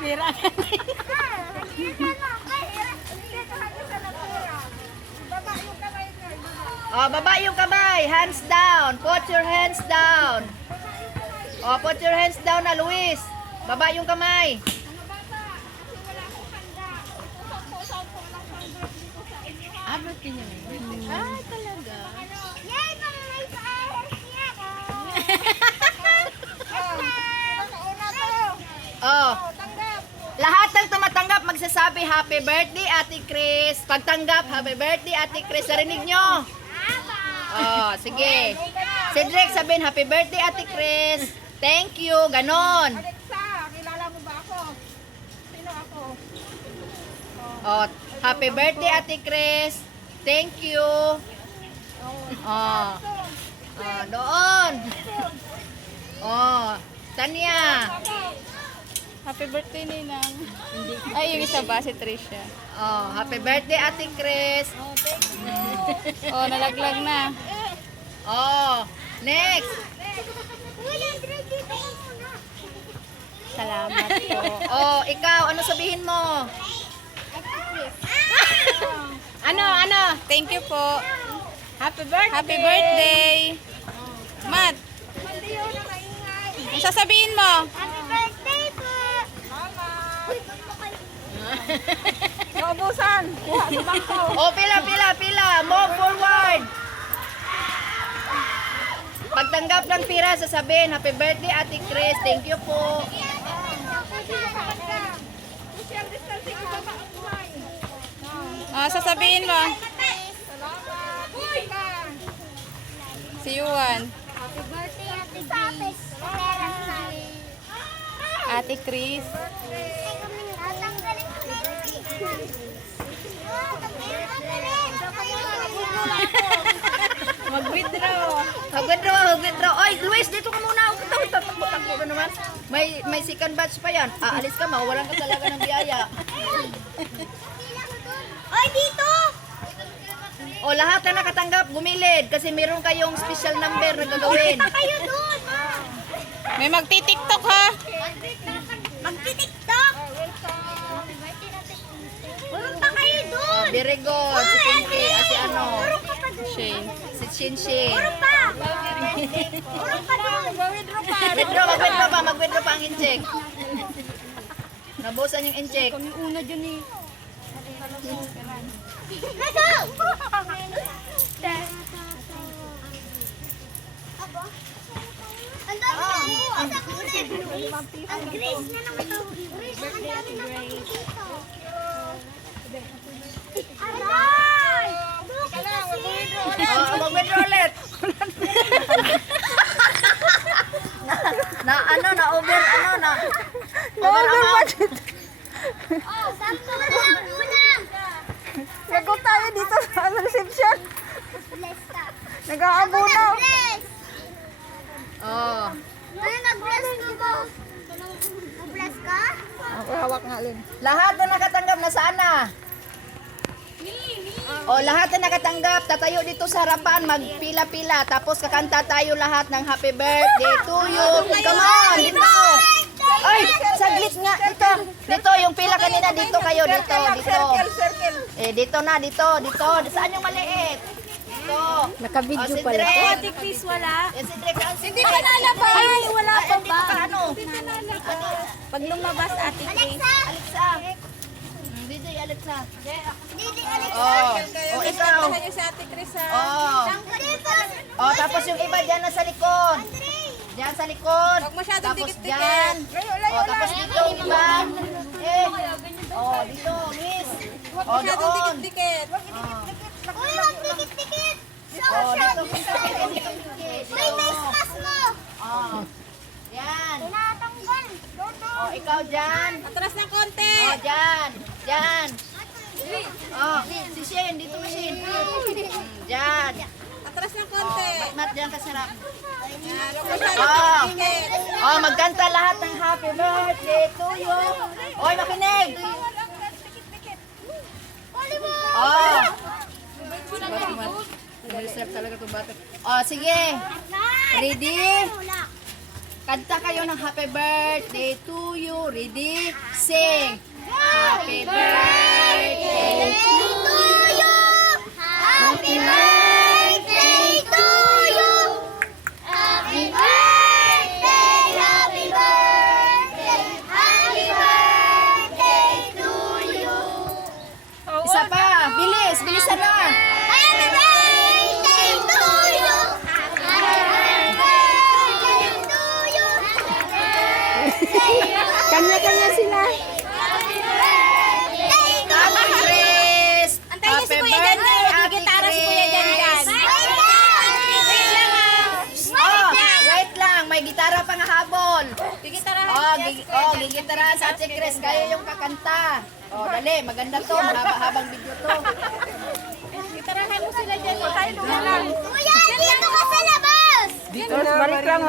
Mira. Oh, baba yung kamay. Hands down. Put your hands down. Oh, put your hands down na, Luis. Baba yung kamay. Abot niya. Ay, talaga. Yay, mga may pa-ahers niya. Oh. Lahat ng tumatanggap magsasabi happy birthday Ate Chris. Pagtanggap happy birthday Ate Chris. Narinig nyo? Oh, sige. Cedric sabihin happy birthday Ate Chris. Thank you, ganon. Alexa, kilala mo ba ako? Sino ako? Oh, happy birthday Ate Chris. Thank you. Oh. Oh, doon. Oh, Tanya. Happy birthday, Ninang. Ay, yung isa ba? Si Tricia. Oh, happy birthday Ate Chris. Oh, nalaglag na. Oh, next. Salamat po. Oh, ikaw, ano sabihin mo? Ano? Thank you po. Happy birthday. Happy birthday. Matt, ang sasabihin mo? Happy birthday po! Naubusan. Kuha sa bangko. Oh, pila. Move forward. Pagtanggap ng pira, sasabihin, happy birthday Ate Chris. Thank you po. Social distancing, ibaba ang buhay. Sasabihin mo? Salamat. Ika. Si Yuan. Happy birthday, Ate Grace. Ate Chris. Mag-withdraw. Mag-withdraw. Oy, Luis, dito ka muna. Takbo ka naman. May second batch pa yan. Aalis ka, mawawalan ka talaga ng biyaya. Oy, dito! O, lahat na nakatanggap, gumilid. Kasi meron kayong special number na gagawin. Kayo doon! May magti-tiktok ha? Magti-tiktok! Purong pa kayo doon! Very good. Si Pinky, si ano. Purong ka pa doon! Shane. Si Shinshin. Purong pa! Purong pa doon! Mag-withdraw pa ang incheck. Nabusan yung incheck. Kami una dyan eh. Let's go! Ang dami na po! Ang kunin! Ang Grace na naman ito! Grace, ang dami na po dito! Aray! Bakit kasi? Oh, mag-withdraw ulit. na over amount. Oh, 10 lang kulang! Gagot tayo dito sa reception. Bless ka! Nag-aabunaw. Bless! Oh. Ano nag-bless ka ba? Nag-bless ka? Ako hawak nga Lin. Lahat na nakatanggap, nasaan na? O, lahat na nakatanggap, tatayo dito sa harapan, magpila-pila, tapos kakanta tayo lahat ng happy birthday to you. Come on, dito. Ay, saglit nga, dito. Dito, yung pila kanina, dito kayo, dito. Circle. Eh, dito na, dito. Saan yung maliit? Dito. Nakabidyo O, pala to. Ate Chris, wala. Eh, si Drake, Hindi ka lalabas. Ay, wala pa Dito ba? ka, ano? Pag lumabas, Ate Chris. Alexa. DJ, Alexa. Didi, Alex! Oh, oh, ikaw. Kayo si Ate Chris ha. Oh. Oh, tapos yung iba dyan na sa likod. Diyan sa likod. Huwag masyadong Tapos dikit-dikit. dyan. Oh, tapos dito yung iba. Oh, dito, miss. Huwag Oh, masyadong doon. dikit-dikit. Uy, huwag dikit-dikit! Oh, Social dito, distancing! dito. May face mask mo! Oh. Yan. Tinatanggal! Oh, ikaw dyan. Atras ng konti. Oh, dyan. Dyan. Oh, si Shane, dito ka Shane. Dyan. Atras ng konti. Mat dyan kasarap. Yan, huwag masyadong Oh. dikit. Oh, magkanta lahat ng happy birthday to you. Oy, makinig. Oh. Reserve talaga itong bata. Oh, sige. Ready? Kanta kayo ng happy birthday to you. Ready? Sing. Happy birthday to you. Happy birthday to you. Happy birthday, happy birthday, happy birthday to you. Isa pa. Bilis. Bilisan na. Happy birthday to you. Happy birthday to you. Kanya-kanya sila. Happy birthday to Ate Chris. Antayin niyo si Happy Kuya Jan, birthday, may Ate gitara si Kuya Jan Chris. dyan. Oh, wait lang. May gitara pang habol. Gigitarahan Gigitarahan sa Ate Chris. Kayo yung kakanta. Oh, dali. Maganda to. Mahaba-habang video to. Gitarahan mo sila dyan. Tayo lang. Kuya, dito ka sa labas! Dito na, balik lang.